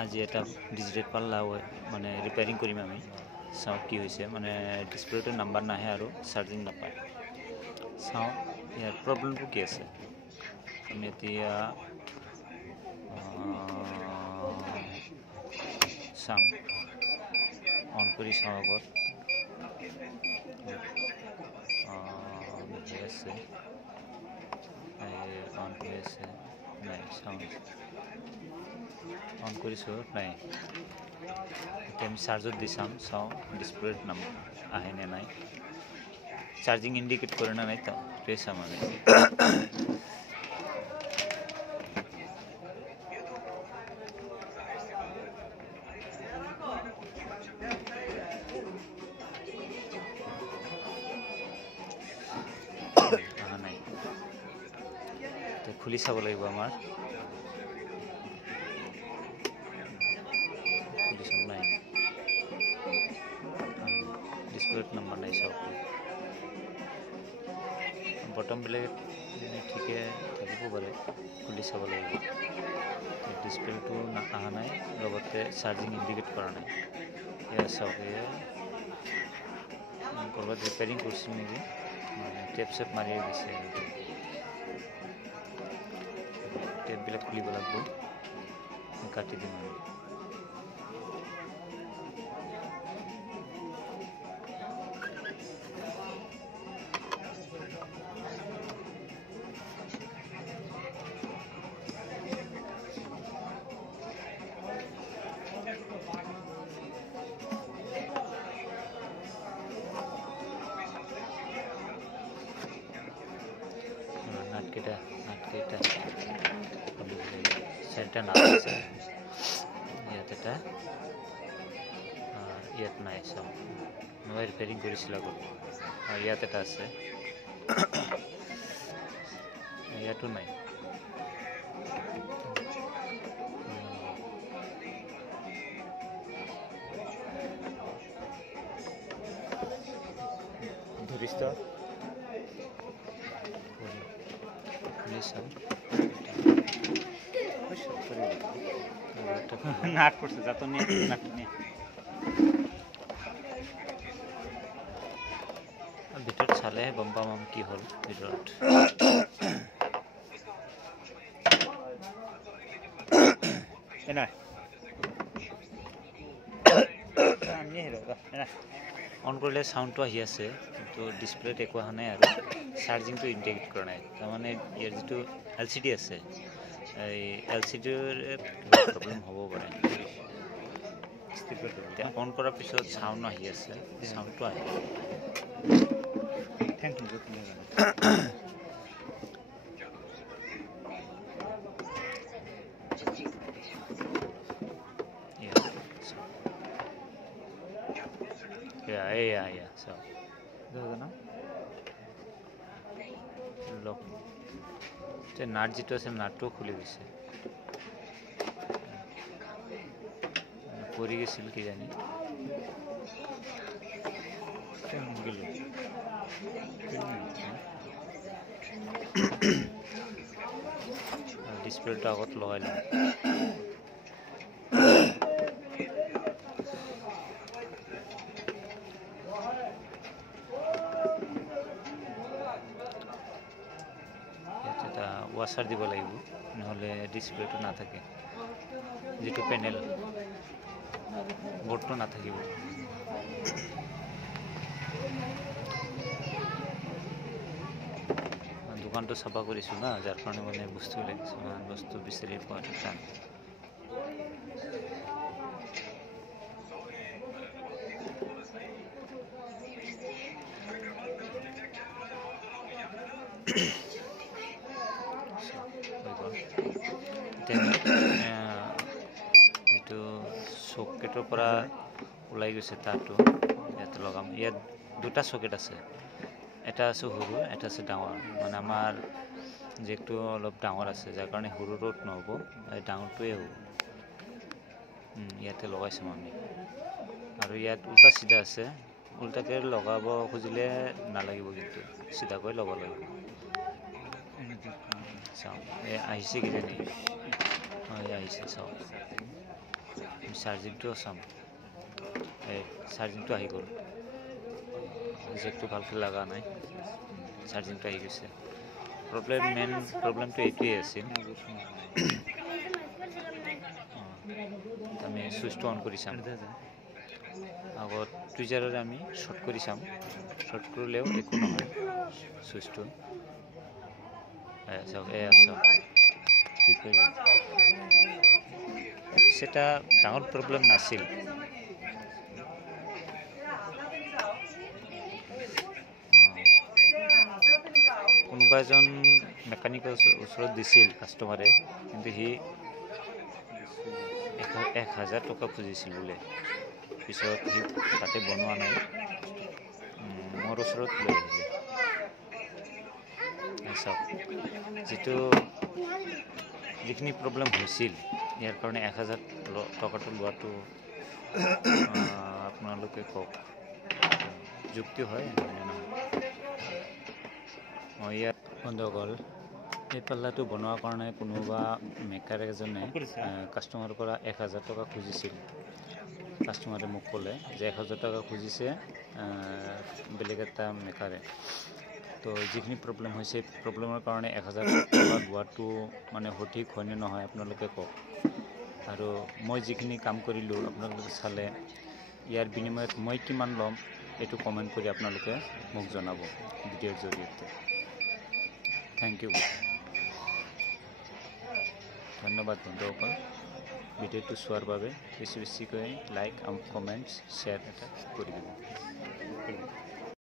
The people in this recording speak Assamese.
আজি এটা ডিজিটেল পাল্লা মানে ৰিপেয়াৰিং কৰিম আমি চাওঁ কি হৈছে মানে ডিসপ্লেটো নাম্বাৰ নাহে আৰু চাৰ্জিং নাপায় চাওঁ ইয়াৰ প্ৰব্লেমটো কি আছে আমি এতিয়া চাম অন কৰি চাওঁ আগত আছে অন কৰি আছে নাই চাওঁ অন কৰিছোঁ নাই এতিয়া আমি চাৰ্জত দি চাওঁ ডিসপ্লেত নাম আহে নে নাই চাৰ্জিং ইণ্ডিকেট কৰে না নাই তাতে চাম আমি নাই খুলি চাব লাগিব আমাৰ ডিসপ্লেট নাম্বাৰ নাই সব বটম ব্লেড ঠিকে থাকিব পাৰে খুলি চাব লাগিব ডিসপ্লেটো অহা নাই লগতে চাৰ্জিং ইণ্ডিকেট কৰা নাই এয়া চাওক এয়া ক'ৰবাত ৰিপেয়াৰিং কৰিছিল নেকি টেপ চেপ মাৰি দিছে টেপবিলাক খুলিব লাগিব কাটি দিম আমি চাৰিটা নাট আছে ইয়াত এটা ইয়াত নাই চাওঁ মই ৰিপেয়াৰিং কৰিছিলোঁ আগত ইয়াত এটা আছে ইয়াতো নাই ধৰিছ নাট পড়ছে যাতো নিয়ে নাট নিয়ে ভিতৰত চালে গম পাম কি হ'ল ভিতৰত এনা আমি হেৰবা এনা অন কৰিলে সাউন্ডটো আহি আছে কিন্তু ডিসপ্লেত একো অহা নাই আৰু চাৰ্জিংটো ইণ্ডিকেট কৰা নাই তাৰমানে ইয়াৰ যিটো এলচিডি আছে এই এলচিডিৰ প্ৰব্লেম হ'ব পাৰে অন কৰাৰ পিছত সাউন্ড আহি আছে সাউন্ডটো আহে thank you Yeah. So, look. The nut jito ase nut to khuli gise. Pori gesil ki jani. Display ta agot lagaila. Washer দিব লাগিব নহলে ডিসপ্লেটো না থাকে যেটো প্যানেল বোর্ডটো না থাকিব দোকানটো সাফা কৰিছো না যাৰ কাৰণে মানে বস্তু লাগিছে বস্তু বিচাৰি পোৱা টান এইটো সকেটৰ পৰা ওলাই গৈছে তাতো ইয়াত লগাম ইয়াত দুটা সকেট আছে এটা আছে সৰু এটা আছে ডাঙৰ মানে আমাৰ যেটো অলপ ডাঙৰ আছে যাৰ কাৰণে সৰু ৰোট নহব এই ডাঙৰটোৱে হ'ব ইয়াতে লগাইছো আমি আৰু ইয়াত উল্টা সিধা আছে উল্টাকে লগাব খুজিলে নালাগিব কিন্তু সিধাকৈ লগাব লাগিব চাও এই আহিছে কি জানি আহিছে চাও চাৰ্জিংটো চাম এই চাৰ্জিংটো আহি গ'ল জেকটো ভালকৈ লগা নাই চাৰ্জিংটো আহি গৈছে মেইন প্ৰব্লেমটো এইটোৱেই আছিল আমি চুইচটো অন কৰি চাম আগত টুইজাৰত আমি শর্ট করে চাম শর্ট করলেও একো নহয় সুইচটো ঠিক হয়ে যায় সেটা ডাঙর প্রবলেম নাছিল কোনোবা এজন মেকানিকৰ ওচৰত দিছিল কাষ্টমাৰে কিন্তু সি 1000 টকা খুজিছিল বোলে পিছত সি তাতে বনোৱা নাই মোৰ ওচৰত লৈ আহিলে চাওক যিখিনি প্ৰব্লেম হৈছিল ইয়াৰ কাৰণে 1000 টকাটো লোৱাটো আপোনালোকে কওক যুক্তি হয় ইয়াত বন্ধুসকল এই পাল্লাটো বনোৱাৰ কাৰণে কোনোবা মেকাৰ এজনে কাষ্টমাৰৰ পৰা 1000 টকা খুজিছিল কাষ্টমাৰে মোক ক'লে যে 1000 টকা খুজিছে বেলেগ এটা মেকাৰে তো যিখিনি প্ৰব্লেম হৈছে প্ৰব্লেমৰ কাৰণে 1000 টকা লোৱাটো মানে সঠিক হয়নে নহয় আপোনালোকে কওক আৰু মই যিখিনি কাম কৰিলোঁ আপোনালোকে চালে ইয়াৰ বিনিময়ত মই কিমান ল'ম এইটো কমেণ্ট কৰি আপোনালোকে মোক জনাব ভিডিঅ'ৰ জৰিয়তে থ্যাংক ইউ ধন্যবাদ বন্ধুসকল ভিডিঅ'টো চোৱাৰ বাবে বেছি বেছিকৈ লাইক আৰু কমেণ্টছ শ্বেয়াৰ এটা কৰি দিব